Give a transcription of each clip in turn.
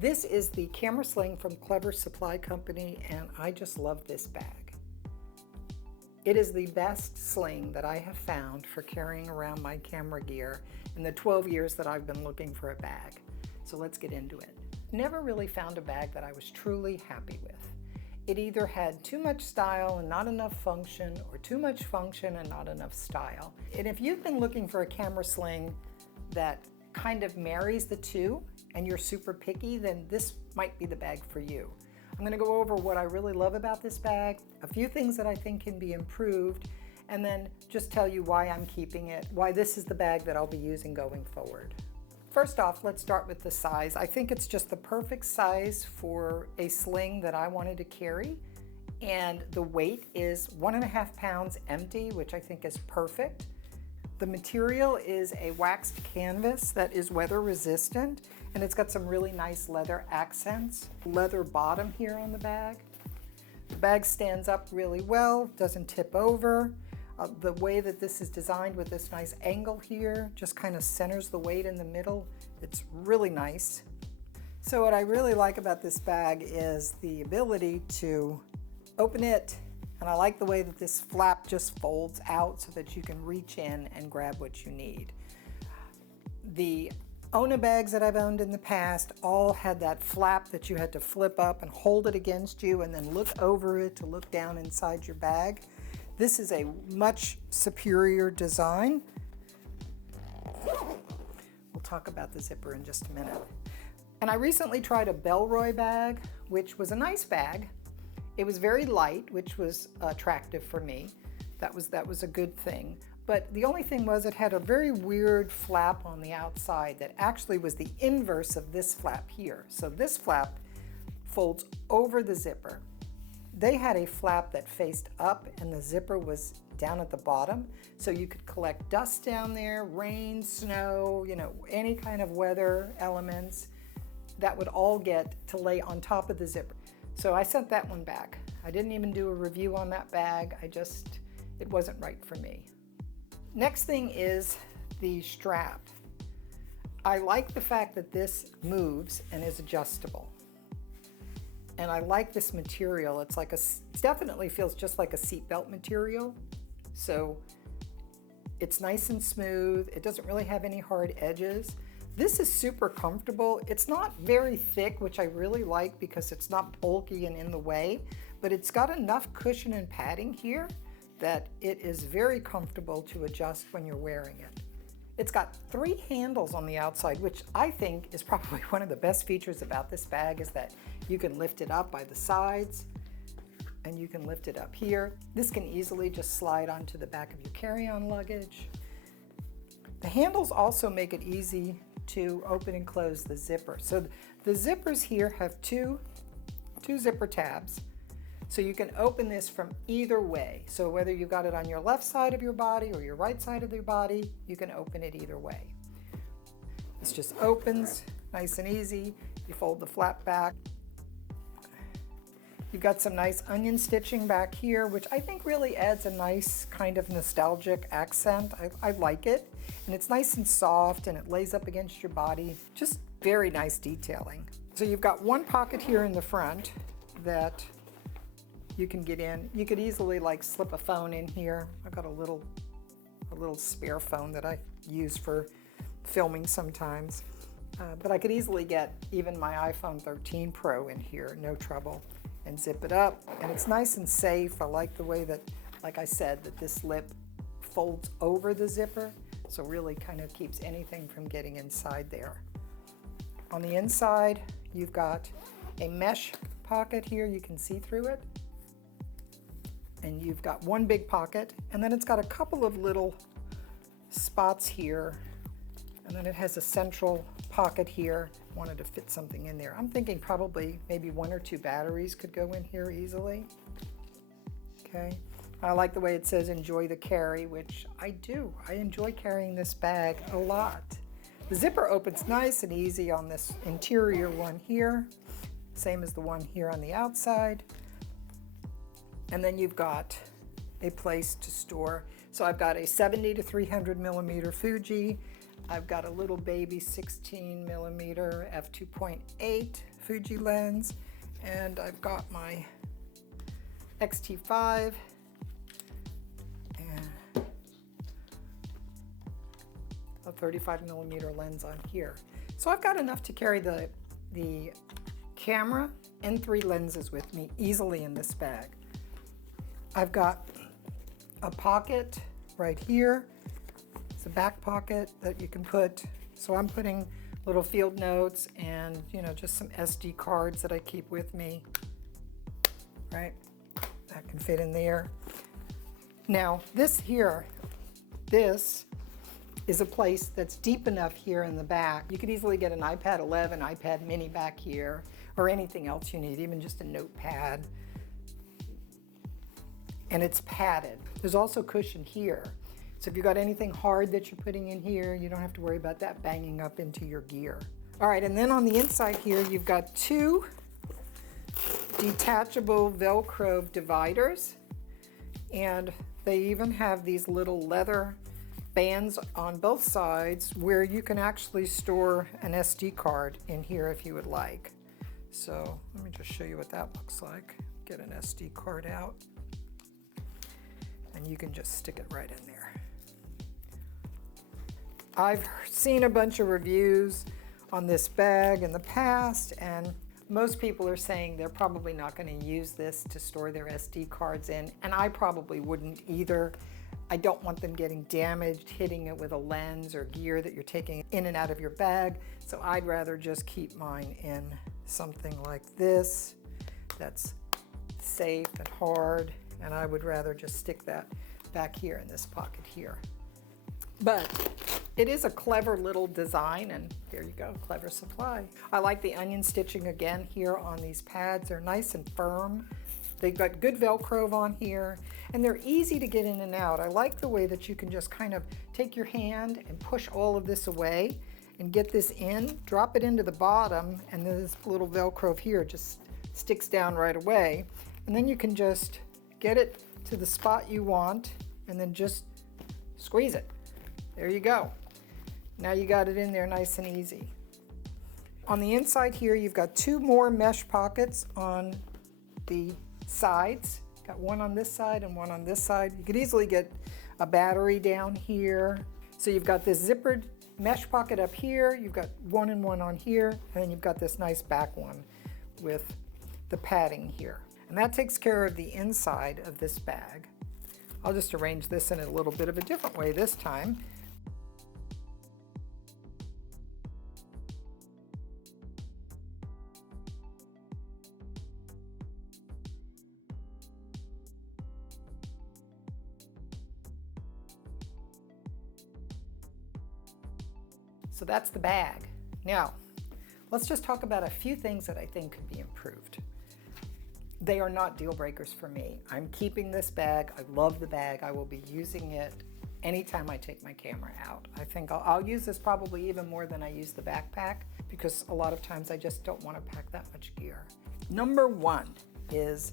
This is the camera sling from Clever Supply Company, and I just love this bag. It is the best sling that I have found for carrying around my camera gear in the 12 years that I've been looking for a bag. So let's get into it. Never really found a bag that I was truly happy with. It either had too much style and not enough function, or too much function and not enough style. And if you've been looking for a camera sling that kind of marries the two and you're super picky, then this might be the bag for you. I'm going to go over what I really love about this bag, a few things that I think can be improved, and then just tell you why I'm keeping it, why this is the bag that I'll be using going forward. First off, let's start with the size. I think it's just the perfect size for a sling that I wanted to carry, and the weight is 1.5 pounds empty, which I think is perfect. The material is a waxed canvas that is weather resistant, and it's got some really nice leather accents. Leather bottom here on the bag. The bag stands up really well, doesn't tip over. The way that this is designed with this nice angle here just kind of centers the weight in the middle. It's really nice. So what I really like about this bag is the ability to open it, and I like the way that this flap just folds out so that you can reach in and grab what you need. The Ona bags that I've owned in the past all had that flap that you had to flip up and hold it against you and then look over it to look down inside your bag. This is a much superior design. We'll talk about the zipper in just a minute. And I recently tried a Bellroy bag, which was a nice bag. It was very light, which was attractive for me. That was a good thing. But the only thing was it had a very weird flap on the outside that actually was the inverse of this flap here. So this flap folds over the zipper. They had a flap that faced up and the zipper was down at the bottom, so you could collect dust down there, rain, snow, any kind of weather elements that would all get to lay on top of the zipper. So I sent that one back. I didn't even do a review on that bag. It wasn't right for me. Next thing is the strap. I like the fact that this moves and is adjustable. And I like this material. It definitely feels just like a seatbelt material. So it's nice and smooth. It doesn't really have any hard edges. This is super comfortable. It's not very thick, which I really like because it's not bulky and in the way, but it's got enough cushion and padding here that it is very comfortable to adjust when you're wearing it. It's got 3 handles on the outside, which I think is probably one of the best features about this bag, is that you can lift it up by the sides and you can lift it up here. This can easily just slide onto the back of your carry-on luggage. The handles also make it easy to open and close the zipper. So the zippers here have two zipper tabs. So you can open this from either way. So whether you got it on your left side of your body or your right side of your body, you can open it either way. This just opens nice and easy. You fold the flap back. You've got some nice onion stitching back here, which I think really adds a nice kind of nostalgic accent. I like it. And it's nice and soft and it lays up against your body. Just very nice detailing. So you've got one pocket here in the front that you can get in. You could easily slip a phone in here. I've got a little spare phone that I use for filming sometimes. But I could easily get even my iPhone 13 Pro in here, no trouble, and zip it up. And it's nice and safe. I like the way that, like I said, that this lip folds over the zipper, so really kind of keeps anything from getting inside there. On the inside, you've got a mesh pocket here. You can see through it. And you've got one big pocket, and then it's got a couple of little spots here, and then it has a central pocket here. Wanted to fit something in there. I'm thinking probably maybe 1 or 2 batteries could go in here easily. Okay, I like the way it says enjoy the carry, which I do. I enjoy carrying this bag a lot. The zipper opens nice and easy on this interior one here, same as the one here on the outside. And then you've got a place to store. So I've got a 70 to 300 millimeter Fuji. I've got a little baby 16 millimeter f2.8 Fuji lens, and I've got my X-T5 and a 35mm lens on here. So I've got enough to carry the camera and 3 lenses with me easily in this bag. I've got a pocket right here. It's a back pocket that you can put, so I'm putting little field notes and, you know, just some SD cards that I keep with me, right? That can fit in there. Now, this here, this is a place that's deep enough here in the back. You could easily get an iPad 11, iPad mini back here, or anything else you need, even just a notepad. And it's padded. There's also cushion here. So if you've got anything hard that you're putting in here, you don't have to worry about that banging up into your gear. All right, and then on the inside here, you've got 2 detachable Velcro dividers. And they even have these little leather bands on both sides where you can actually store an SD card in here if you would like. So let me just show you what that looks like. Get an SD card out, and you can just stick it right in there. I've seen a bunch of reviews on this bag in the past, and most people are saying they're probably not going to use this to store their SD cards in, and I probably wouldn't either. I don't want them getting damaged, hitting it with a lens or gear that you're taking in and out of your bag, so I'd rather just keep mine in something like this that's safe and hard, and I would rather just stick that back here in this pocket here. But it is a clever little design, and there you go, clever supply. I like the onion stitching again here on these pads. They're nice and firm. They've got good Velcro on here, and they're easy to get in and out. I like the way that you can just kind of take your hand and push all of this away and get this in, drop it into the bottom, and then this little Velcro here just sticks down right away. And then you can just get it to the spot you want and then just squeeze it. There you go. Now you got it in there nice and easy. On the inside here, you've got 2 more mesh pockets on the sides. Got one on this side and one on this side. You could easily get a battery down here. So you've got this zippered mesh pocket up here, you've got one and one on here, and then you've got this nice back one with the padding here. And that takes care of the inside of this bag. I'll just arrange this in a little bit of a different way this time. So that's the bag. Now, let's just talk about a few things that I think could be improved. They are not deal breakers for me. I'm keeping this bag. I love the bag. I will be using it anytime I take my camera out. I think I'll use this probably even more than I use the backpack, because a lot of times I just don't want to pack that much gear. Number 1 is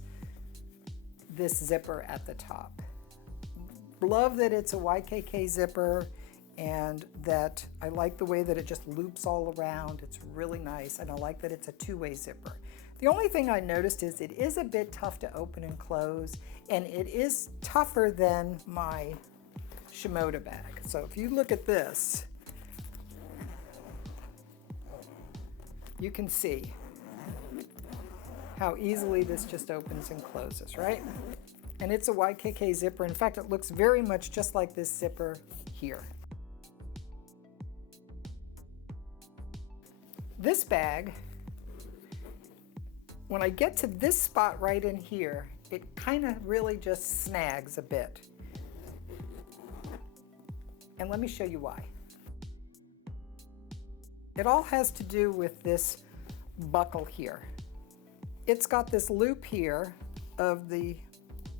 this zipper at the top. Love that it's a YKK zipper, and that I like the way that it just loops all around. It's really nice, and I like that it's a 2-way zipper. The only thing I noticed is it is a bit tough to open and close, and it is tougher than my Shimoda bag. So if you look at this, you can see how easily this just opens and closes, right? And it's a YKK zipper. In fact, it looks very much just like this zipper here. This bag, when I get to this spot right in here, it kind of really just snags a bit. And let me show you why. It all has to do with this buckle here. It's got this loop here of the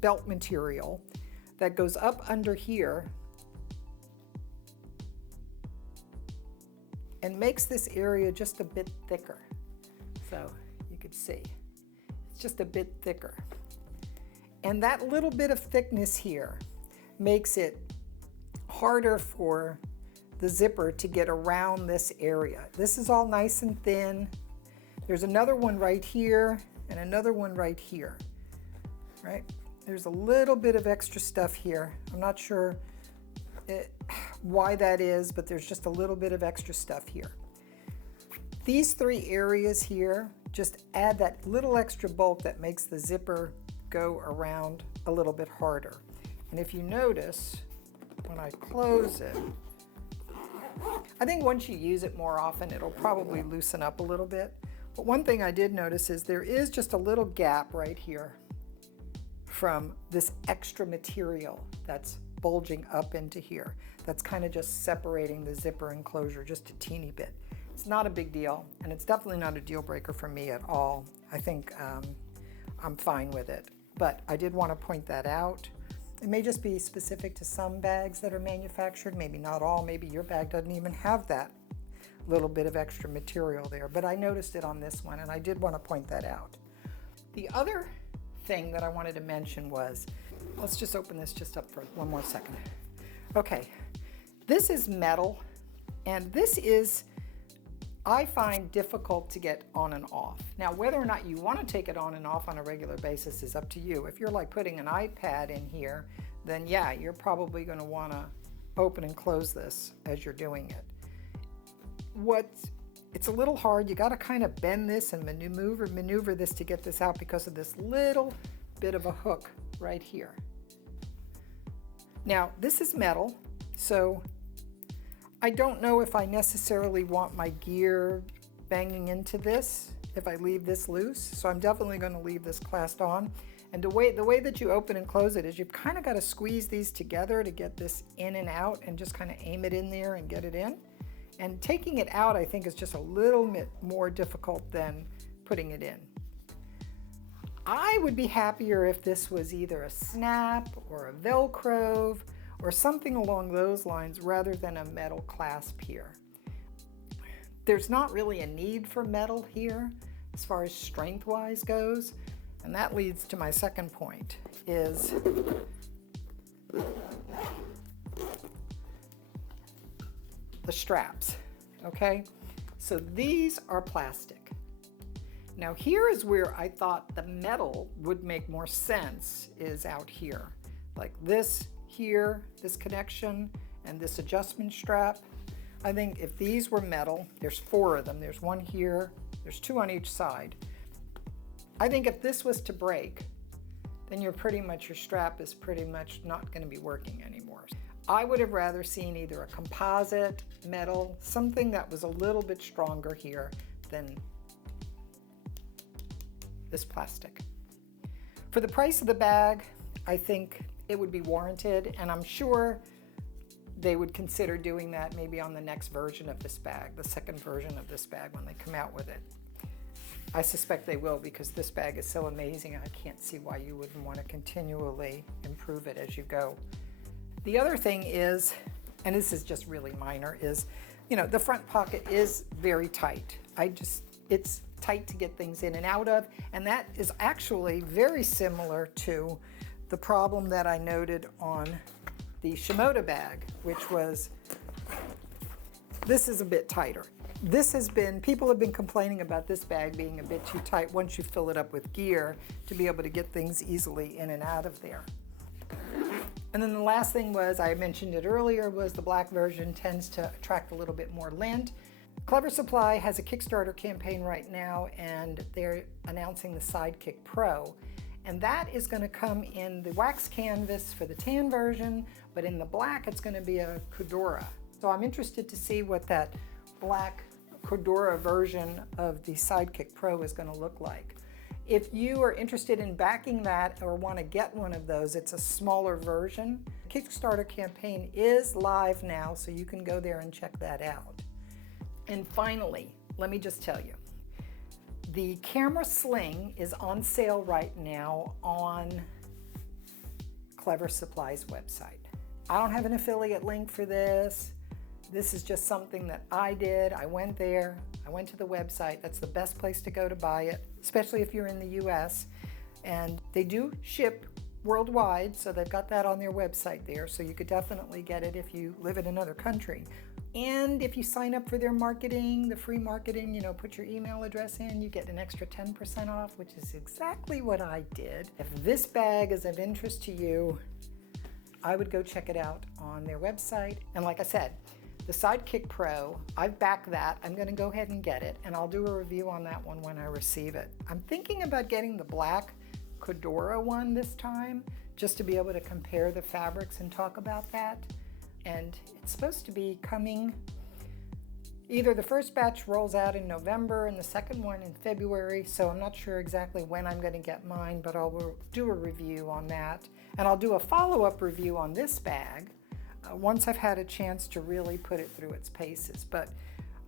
belt material that goes up under here and makes this area just a bit thicker. So you could see, it's just a bit thicker. And that little bit of thickness here makes it harder for the zipper to get around this area. This is all nice and thin. There's another one right here and another one right here, right? There's a little bit of extra stuff here. I'm not sure why that is, but there's just a little bit of extra stuff here. These three areas here just add that little extra bolt that makes the zipper go around a little bit harder. And if you notice, when I close it, I think once you use it more often, it'll probably loosen up a little bit. But one thing I did notice is there is just a little gap right here from this extra material that's bulging up into here. That's kind of just separating the zipper enclosure just a teeny bit. It's not a big deal, and it's definitely not a deal breaker for me at all. I think I'm fine with it, but I did want to point that out. It may just be specific to some bags that are manufactured, maybe not all. Maybe your bag doesn't even have that little bit of extra material there, but I noticed it on this one, and I did want to point that out. The other thing that I wanted to mention was, let's just open this just up for one more second. Okay, this is metal, and this is, I find, difficult to get on and off. Now, whether or not you want to take it on and off on a regular basis is up to you. If you're like putting an iPad in here, then yeah, you're probably going to want to open and close this as you're doing it. It's a little hard. You got to kind of bend this and maneuver this to get this out because of this little bit of a hook right here. Now, this is metal, so I don't know if I necessarily want my gear banging into this if I leave this loose, so I'm definitely going to leave this clasped on. And the way that you open and close it is you've kind of got to squeeze these together to get this in and out and just kind of aim it in there and get it in. And taking it out, I think, is just a little bit more difficult than putting it in. I would be happier if this was either a snap or a Velcro or something along those lines rather than a metal clasp here. There's not really a need for metal here as far as strength-wise goes, and that leads to my second point, is the straps, okay? So these are plastic. Now here is where I thought the metal would make more sense, is out here. Like this here, this connection, and this adjustment strap. I think if these were metal, there's 4 of them. There's one here, there's 2 on each side. I think if this was to break, then your strap is pretty much not going to be working anymore. I would have rather seen either a composite, metal, something that was a little bit stronger here than this plastic. For the price of the bag, I think it would be warranted, and I'm sure they would consider doing that maybe on the next version of this bag, the second version of this bag when they come out with it. I suspect they will, because this bag is so amazing. I can't see why you wouldn't want to continually improve it as you go. The other thing is, and this is just really minor, is, the front pocket is very tight. It's tight to get things in and out of, and that is actually very similar to the problem that I noted on the Shimoda bag, which was, this is a bit tighter. People have been complaining about this bag being a bit too tight once you fill it up with gear to be able to get things easily in and out of there. And then the last thing was, I mentioned it earlier, was the black version tends to attract a little bit more lint. Clever Supply has a Kickstarter campaign right now, and they're announcing the Sidekick Pro. And that is going to come in the wax canvas for the tan version, but in the black it's going to be a Cordura. So I'm interested to see what that black Cordura version of the Sidekick Pro is going to look like. If you are interested in backing that or want to get one of those, it's a smaller version. The Kickstarter campaign is live now, so you can go there and check that out. And finally, let me just tell you, the camera sling is on sale right now on Clever Supply's website. I don't have an affiliate link for this. This is just something that I did. I went there, I went to the website. That's the best place to go to buy it, especially if you're in the US. And they do ship worldwide, so they've got that on their website there, so you could definitely get it if you live in another country. And if you sign up for their marketing, the free marketing, you know, put your email address in, you get an extra 10% off, which is exactly what I did. If this bag is of interest to you, I would go check it out on their website. And like I said, the Sidekick Pro, I've backed that. I'm going to go ahead and get it, and I'll do a review on that one when I receive it. I'm thinking about getting the black Cordura one this time, just to be able to compare the fabrics and talk about that. And it's supposed to be coming, either the first batch rolls out in November and the second one in February, so I'm not sure exactly when I'm going to get mine, but I'll do a review on that. And I'll do a follow-up review on this bag once I've had a chance to really put it through its paces. But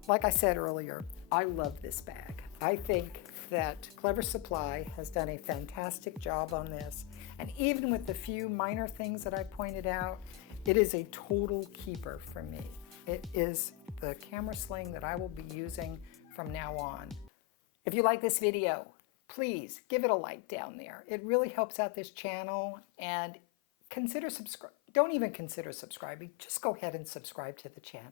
like I said earlier, I love this bag. I think that Clever Supply has done a fantastic job on this, and even with the few minor things that I pointed out, it is a total keeper for me. It is the camera sling that I will be using from now on. If you like this video, please give it a like down there. It really helps out this channel, and don't even consider subscribing. Just go ahead and subscribe to the channel.